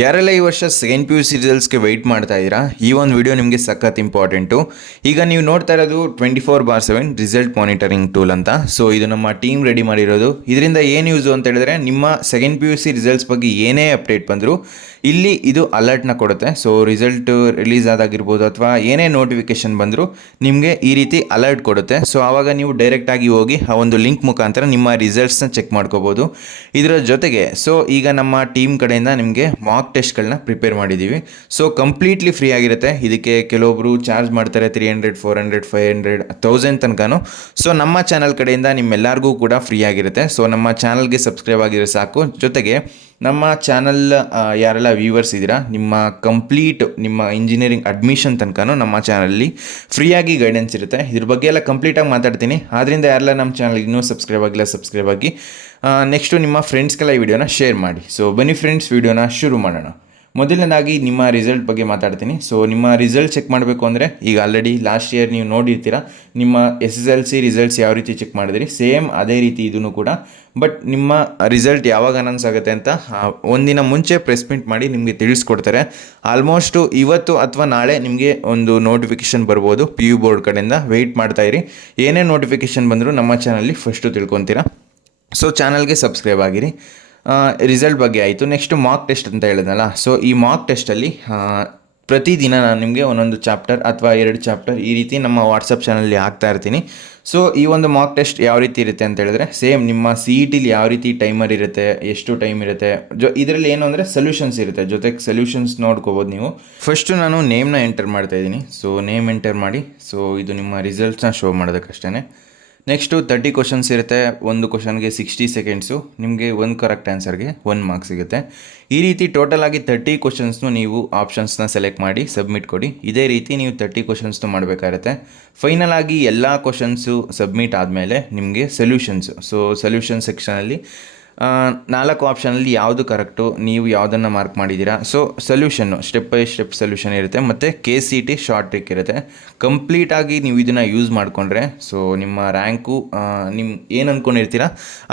ಯಾರೆಲ್ಲ ಈ ವರ್ಷ ಸೆಕೆಂಡ್ ಪಿ ಯು ಸಿ ರಿಸಲ್ಟ್ಸ್ಗೆ ವೆಯ್ಟ್ ಮಾಡ್ತಾ ಇದ್ದೀರಾ, ಈ ಒಂದು ವಿಡಿಯೋ ನಿಮಗೆ ಸಖತ್ ಇಂಪಾರ್ಟೆಂಟು. ಈಗ ನೀವು ನೋಡ್ತಾ ಇರೋದು 24/7 ರಿಸಲ್ಟ್ ಮಾನಿಟರಿಂಗ್ ಟೂಲ್ ಅಂತ. ಸೊ ಇದು ನಮ್ಮ ಟೀಮ್ ರೆಡಿ ಮಾಡಿರೋದು. ಇದರಿಂದ ಏನು ಯೂಸು ಅಂತ ಹೇಳಿದ್ರೆ, ನಿಮ್ಮ second P U C results ಬಗ್ಗೆ ಏನೇ ಅಪ್ಡೇಟ್ ಬಂದರೂ ಇಲ್ಲಿ ಇದು ಅಲರ್ಟ್ನ ಕೊಡುತ್ತೆ. ಸೊ ರಿಸಲ್ಟ್ ರಿಲೀಸ್ ಆದಾಗಿರ್ಬೋದು ಅಥವಾ ಏನೇ ನೋಟಿಫಿಕೇಶನ್ ಬಂದರೂ ನಿಮಗೆ ಈ ರೀತಿ ಅಲರ್ಟ್ ಕೊಡುತ್ತೆ. ಸೊ ಆವಾಗ ನೀವು ಡೈರೆಕ್ಟಾಗಿ ಹೋಗಿ ಆ ಒಂದು ಲಿಂಕ್ ಮುಖಾಂತರ ನಿಮ್ಮ ರಿಸಲ್ಟ್ಸ್ನ ಚೆಕ್ ಮಾಡ್ಕೋಬೋದು. ಇದರ ಜೊತೆಗೆ ಈಗ ನಮ್ಮ ಟೀಮ್ ಕಡೆಯಿಂದ ನಿಮಗೆ ಮಾಕ್ ಟೆಸ್ಟ್ಗಳನ್ನ ಪ್ರಿಪೇರ್ ಮಾಡಿದ್ದೀವಿ. ಸೊ ಕಂಪ್ಲೀಟ್ಲಿ ಫ್ರೀ ಆಗಿರುತ್ತೆ. ಇದಕ್ಕೆ ಕೆಲವೊಬ್ಬರು ಚಾರ್ಜ್ ಮಾಡ್ತಾರೆ 300, 400, 500, 1000 ತನಕನೂ. ಸೊ ನಮ್ಮ ಚಾನಲ್ ಕಡೆಯಿಂದ ನಿಮ್ಮೆಲ್ಲರಿಗೂ ಕೂಡ ಫ್ರೀ ಆಗಿರುತ್ತೆ. ಸೊ ನಮ್ಮ ಚಾನಲ್ಗೆ ಸಬ್ಸ್ಕ್ರೈಬ್ ಆಗಿರೋ ಸಾಕು. ಜೊತೆಗೆ ನಮ್ಮ ಚಾನಲ್ ಯಾರೆಲ್ಲ ವ್ಯೂವರ್ಸ್ ಇದ್ದೀರಾ, ನಿಮ್ಮ ಇಂಜಿನಿಯರಿಂಗ್ ಅಡ್ಮಿಷನ್ ತನಕನೂ ನಮ್ಮ ಚಾನಲ್ಲಿ ಫ್ರೀಯಾಗಿ ಗೈಡೆನ್ಸ್ ಇರುತ್ತೆ. ಇದ್ರ ಬಗ್ಗೆ ಎಲ್ಲ ಕಂಪ್ಲೀಟಾಗಿ ಮಾತಾಡ್ತೀನಿ. ಆದ್ದರಿಂದ ಯಾರೆಲ್ಲ ನಮ್ಮ ಚಾನಲ್ಗೆ ಇನ್ನೂ ಸಬ್ಸ್ಕ್ರೈಬ್ ಆಗಿ ನೆಕ್ಸ್ಟು ನಿಮ್ಮ ಫ್ರೆಂಡ್ಸ್ಗೆಲ್ಲ ಈ ವಿಡಿಯೋನ ಶೇರ್ ಮಾಡಿ. ಸೊ ಬನ್ನಿ ಫ್ರೆಂಡ್ಸ್, ವಿಡಿಯೋನ ಶುರು ಮಾಡೋಣ. ಮೊದಲನೇದಾಗಿ ನಿಮ್ಮ ರಿಸಲ್ಟ್ ಬಗ್ಗೆ ಮಾತಾಡ್ತೀನಿ. ಸೊ ನಿಮ್ಮ ರಿಸಲ್ಟ್ ಚೆಕ್ ಮಾಡಬೇಕು ಅಂದರೆ, ಈಗ ಆಲ್ರೆಡಿ ಲಾಸ್ಟ್ ಇಯರ್ ನೀವು ನೋಡಿರ್ತೀರ ನಿಮ್ಮ SSLC ರಿಸಲ್ಟ್ಸ್ ಯಾವ ರೀತಿ ಚೆಕ್ ಮಾಡಿದ್ರಿ, ಸೇಮ್ ಅದೇ ರೀತಿ ಇದೂ ಕೂಡ. ಬಟ್ ನಿಮ್ಮ ರಿಸಲ್ಟ್ ಯಾವಾಗ ಅನೌನ್ಸ್ ಆಗುತ್ತೆ ಅಂತ ಒಂದಿನ ಮುಂಚೆ ಪ್ರೆಸ್ ಪ್ರಿಂಟ್ ಮಾಡಿ ನಿಮಗೆ ತಿಳಿಸ್ಕೊಡ್ತಾರೆ. ಆಲ್ಮೋಸ್ಟು ಇವತ್ತು ಅಥವಾ ನಾಳೆ ನಿಮಗೆ ಒಂದು ನೋಟಿಫಿಕೇಷನ್ ಬರ್ಬೋದು PU ಬೋರ್ಡ್ ಕಡೆಯಿಂದ. ವೆಯ್ಟ್ ಮಾಡ್ತಾಯಿರಿ. ಏನೇ ನೋಟಿಫಿಕೇಷನ್ ಬಂದರೂ ನಮ್ಮ ಚಾನಲ್ಲಿ ಫಸ್ಟು ತಿಳ್ಕೊತೀರಾ. ಸೊ ಚಾನಲ್ಗೆ ಸಬ್ಸ್ಕ್ರೈಬ್ ಆಗಿರಿ. ರಿಸಲ್ಟ್ ಬಗ್ಗೆ ಆಯಿತು. ನೆಕ್ಸ್ಟು ಮಾಕ್ ಟೆಸ್ಟ್ ಅಂತ ಹೇಳಿದ್ನಲ್ಲ. ಸೊ ಈ ಮಾಕ್ ಟೆಸ್ಟಲ್ಲಿ ಪ್ರತಿದಿನ ನಾನು ನಿಮಗೆ ಒಂದೊಂದು ಚಾಪ್ಟರ್ ಅಥವಾ 2 ಚಾಪ್ಟರ್ ಈ ರೀತಿ ನಮ್ಮ ವಾಟ್ಸಪ್ ಚಾನಲ್ಲಿ ಹಾಕ್ತಾ ಇರ್ತೀನಿ. ಸೊ ಈ ಒಂದು ಮಾಕ್ ಟೆಸ್ಟ್ ಯಾವ ರೀತಿ ಇರುತ್ತೆ ಅಂತ ಹೇಳಿದ್ರೆ, ಸೇಮ್ ನಿಮ್ಮ CETಲಿ ಯಾವ ರೀತಿ ಟೈಮರ್ ಇರುತ್ತೆ, ಎಷ್ಟು ಟೈಮ್ ಇರುತ್ತೆ, ಇದರಲ್ಲಿ ಏನು ಅಂದರೆ ಸೊಲ್ಯೂಷನ್ಸ್ ಇರುತ್ತೆ. ಜೊತೆಗೆ ಸೊಲ್ಯೂಷನ್ಸ್ ನೋಡ್ಕೋಬೋದು ನೀವು. ಫಸ್ಟು ನಾನು ನೇಮ್ನ ಎಂಟರ್ ಮಾಡ್ತಾ ಇದ್ದೀನಿ. ಸೊ ನೇಮ್ ಎಂಟರ್ ಮಾಡಿ. ಸೊ ಇದು ನಿಮ್ಮ ರಿಸಲ್ಟ್ಸ್ನ ಶೋ ಮಾಡೋದಕ್ಕಷ್ಟೇ. ನೆಕ್ಸ್ಟು 30 ಕ್ವಶನ್ಸ್ ಇರುತ್ತೆ. ಒಂದು ಕ್ವಶನ್ಗೆ 60 ಸೆಕೆಂಡ್ಸು. ನಿಮಗೆ ಒಂದು ಕರೆಕ್ಟ್ ಆನ್ಸರ್ಗೆ 1 ಮಾರ್ಕ್ಸ್ ಸಿಗುತ್ತೆ. ಈ ರೀತಿ ಟೋಟಲ್ ಆಗಿ 30 ಕ್ವಶನ್ಸ್ನು ನೀವು ಆಪ್ಷನ್ಸ್ನ ಸೆಲೆಕ್ಟ್ ಮಾಡಿ ಸಬ್ಮಿಟ್ ಕೊಡಿ. ಇದೇ ರೀತಿ ನೀವು 30 ಕ್ವಶನ್ಸ್ನು ಮಾಡಬೇಕಾಗುತ್ತೆ. ಫೈನಲ್ ಆಗಿ ಎಲ್ಲ ಕ್ವಶನ್ಸು ಸಬ್ಮಿಟ್ ಆದಮೇಲೆ ನಿಮಗೆ ಸೊಲ್ಯೂಷನ್ಸು. ಸೊ ಸೊಲ್ಯೂಷನ್ ಸೆಕ್ಷನಲ್ಲಿ 4 ಆಪ್ಷನಲ್ಲಿ ಯಾವುದು ಕರೆಕ್ಟು, ನೀವು ಯಾವುದನ್ನು ಮಾರ್ಕ್ ಮಾಡಿದ್ದೀರಾ. So ಸೊಲ್ಯೂಷನ್ನು step by step solution ಇರುತ್ತೆ. ಮತ್ತು KCT ಶಾರ್ಟ್ ಟ್ರಿಕ್ ಇರುತ್ತೆ. ಕಂಪ್ಲೀಟಾಗಿ ನೀವು ಇದನ್ನು ಯೂಸ್ ಮಾಡಿಕೊಂಡ್ರೆ ಸೊ ನಿಮ್ಮ ರ್ಯಾಂಕು ನಿಮ್ಮ ಏನು ಅಂದ್ಕೊಂಡಿರ್ತೀರ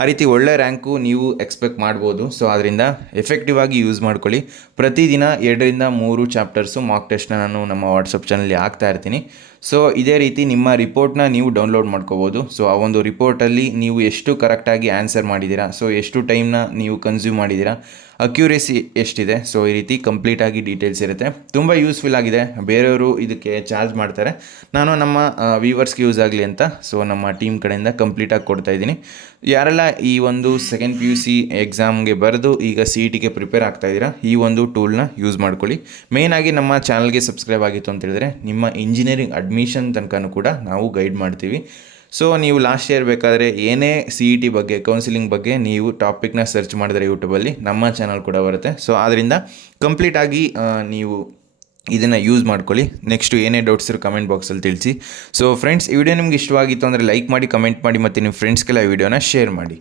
ಆ ರೀತಿ ಒಳ್ಳೆ ರ್ಯಾಂಕು ನೀವು ಎಕ್ಸ್ಪೆಕ್ಟ್ ಮಾಡ್ಬೋದು. ಸೊ ಅದರಿಂದ ಎಫೆಕ್ಟಿವ್ ಆಗಿ ಯೂಸ್ ಮಾಡ್ಕೊಳ್ಳಿ. ಪ್ರತಿದಿನ 2ರಿಂದ 3 ಚಾಪ್ಟರ್ಸು ಮಾಕ್ ಟೆಸ್ಟ್ನ ನಾನು ನಮ್ಮ ವಾಟ್ಸಪ್ ಚಾನಲ್ಲಿ ಹಾಕ್ತಾ ಇರ್ತೀನಿ. ಸೊ ಇದೇ ರೀತಿ ನಿಮ್ಮ ರಿಪೋರ್ಟ್ನ ನೀವು ಡೌನ್ಲೋಡ್ ಮಾಡ್ಕೋಬೋದು. ಸೊ ಆ ಒಂದು ರಿಪೋರ್ಟಲ್ಲಿ ನೀವು ಎಷ್ಟು ಕರೆಕ್ಟಾಗಿ ಆನ್ಸರ್ ಮಾಡಿದ್ದೀರಾ, ಸೊ ಎಷ್ಟು ಟೈಮ್ನ ನೀವು ಕನ್ಸ್ಯೂಮ್ ಮಾಡಿದ್ದೀರಾ, ಅಕ್ಯುರೇಸಿ ಎಷ್ಟಿದೆ, ಸೊ ಈ ರೀತಿ ಕಂಪ್ಲೀಟಾಗಿ ಡೀಟೇಲ್ಸ್ ಇರುತ್ತೆ. ತುಂಬ ಯೂಸ್ಫುಲ್ ಆಗಿದೆ. ಬೇರೆಯವರು ಇದಕ್ಕೆ ಚಾರ್ಜ್ ಮಾಡ್ತಾರೆ. ನಾನು ನಮ್ಮ ವ್ಯೂವರ್ಸ್ಗೆ ಯೂಸ್ ಆಗಲಿ ಅಂತ ಸೊ ನಮ್ಮ ಟೀಮ್ ಕಡೆಯಿಂದ ಕಂಪ್ಲೀಟಾಗಿ ಕೊಡ್ತಾ ಇದ್ದೀನಿ. ಯಾರೆಲ್ಲ ಈ ಒಂದು ಸೆಕೆಂಡ್ PUC ಎಕ್ಸಾಮ್ಗೆ ಬರೆದು ಈಗ CETಗೆ ಪ್ರಿಪೇರ್ ಆಗ್ತಾ ಇದ್ದೀರಾ, ಈ ಒಂದು ಟೂಲ್ನ ಯೂಸ್ ಮಾಡ್ಕೊಳ್ಳಿ. ಮೇಯ್ನಾಗಿ ನಮ್ಮ ಚಾನಲ್ಗೆ ಸಬ್ಸ್ಕ್ರೈಬ್ ಆಗಿತ್ತು ಅಂತ ಹೇಳಿದ್ರೆ ನಿಮ್ಮ ಇಂಜಿನಿಯರಿಂಗ್ ಅಡ್ಮಿಷನ್ ತನಕನೂ ಕೂಡ ನಾವು ಗೈಡ್ ಮಾಡ್ತೀವಿ. ಸೊ ನೀವು ಲಾಸ್ಟ್ ಇಯರ್ ಬೇಕಾದರೆ ಏನೇ CET ಬಗ್ಗೆ, ಕೌನ್ಸಿಲಿಂಗ್ ಬಗ್ಗೆ ನೀವು ಟಾಪಿಕ್ನ ಸರ್ಚ್ ಮಾಡಿದ್ರೆ ಯೂಟ್ಯೂಬಲ್ಲಿ ನಮ್ಮ ಚಾನಲ್ ಕೂಡ ಬರುತ್ತೆ. ಸೊ ಆದ್ದರಿಂದ ಕಂಪ್ಲೀಟಾಗಿ ನೀವು ಇದನ್ನು ಯೂಸ್ ಮಾಡ್ಕೊಳ್ಳಿ. ನೆಕ್ಸ್ಟು ಏನೇ ಡೌಟ್ಸ್ ಇರೋ ಕಮೆಂಟ್ ಬಾಕ್ಸಲ್ಲಿ ತಿಳಿಸಿ. ಸೊ ಫ್ರೆಂಡ್ಸ್, ಈ ವಿಡಿಯೋ ನಿಮ್ಗೆ ಇಷ್ಟವಾಗಿತ್ತು ಅಂದರೆ ಲೈಕ್ ಮಾಡಿ, ಕಮೆಂಟ್ ಮಾಡಿ ಮತ್ತು ನಿಮ್ಮ ಫ್ರೆಂಡ್ಸ್ಗೆಲ್ಲ ಈ ವಿಡಿಯೋನ ಶೇರ್ ಮಾಡಿ.